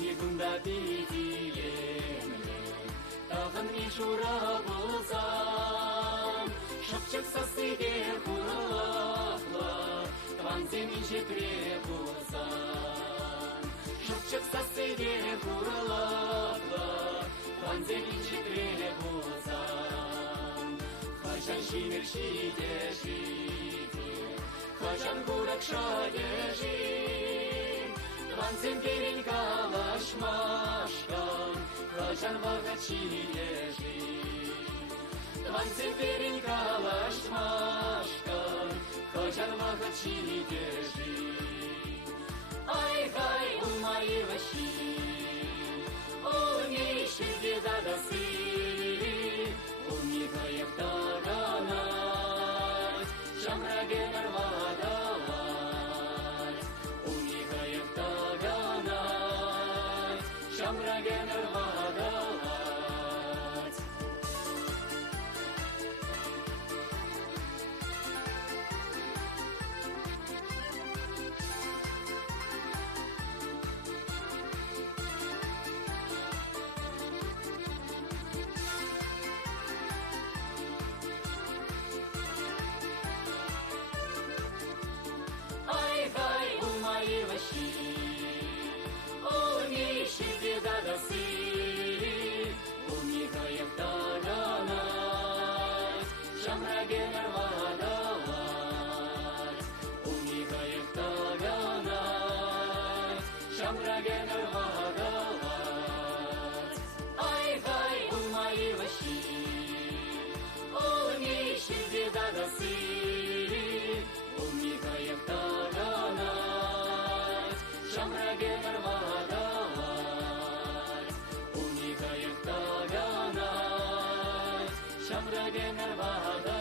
Зигунда бедиемне, тағын мишура болсам, шапчық сасыге құрылақла, тван земін жетре болсам. Шапчық сасыге құрылақла, тван земін жетре болсам. Хачан шинек шиде шиде, хачан гурак шаде жин, тван земгерень калашмашкан, хачан вага чиде жин. Тван земгерень калашмашкан, хачан вага чиде жин. Ай-хай, умай ваши, умей шиде дадасы, умникаев таганать, шамраген арвадалать, умникаев таганать, шамраген арвадалать. Ай-хай, умай ваши, умей шиде дадасы, умникаев таганать, шамраген арвадалать, умникаев таганать, шамраген арвадалать. Ай-хай, умай ваши, умей шиде дадасы, умникаев таганать, шамраген арвадалать, умникаев таганать, шамраген арвадалать.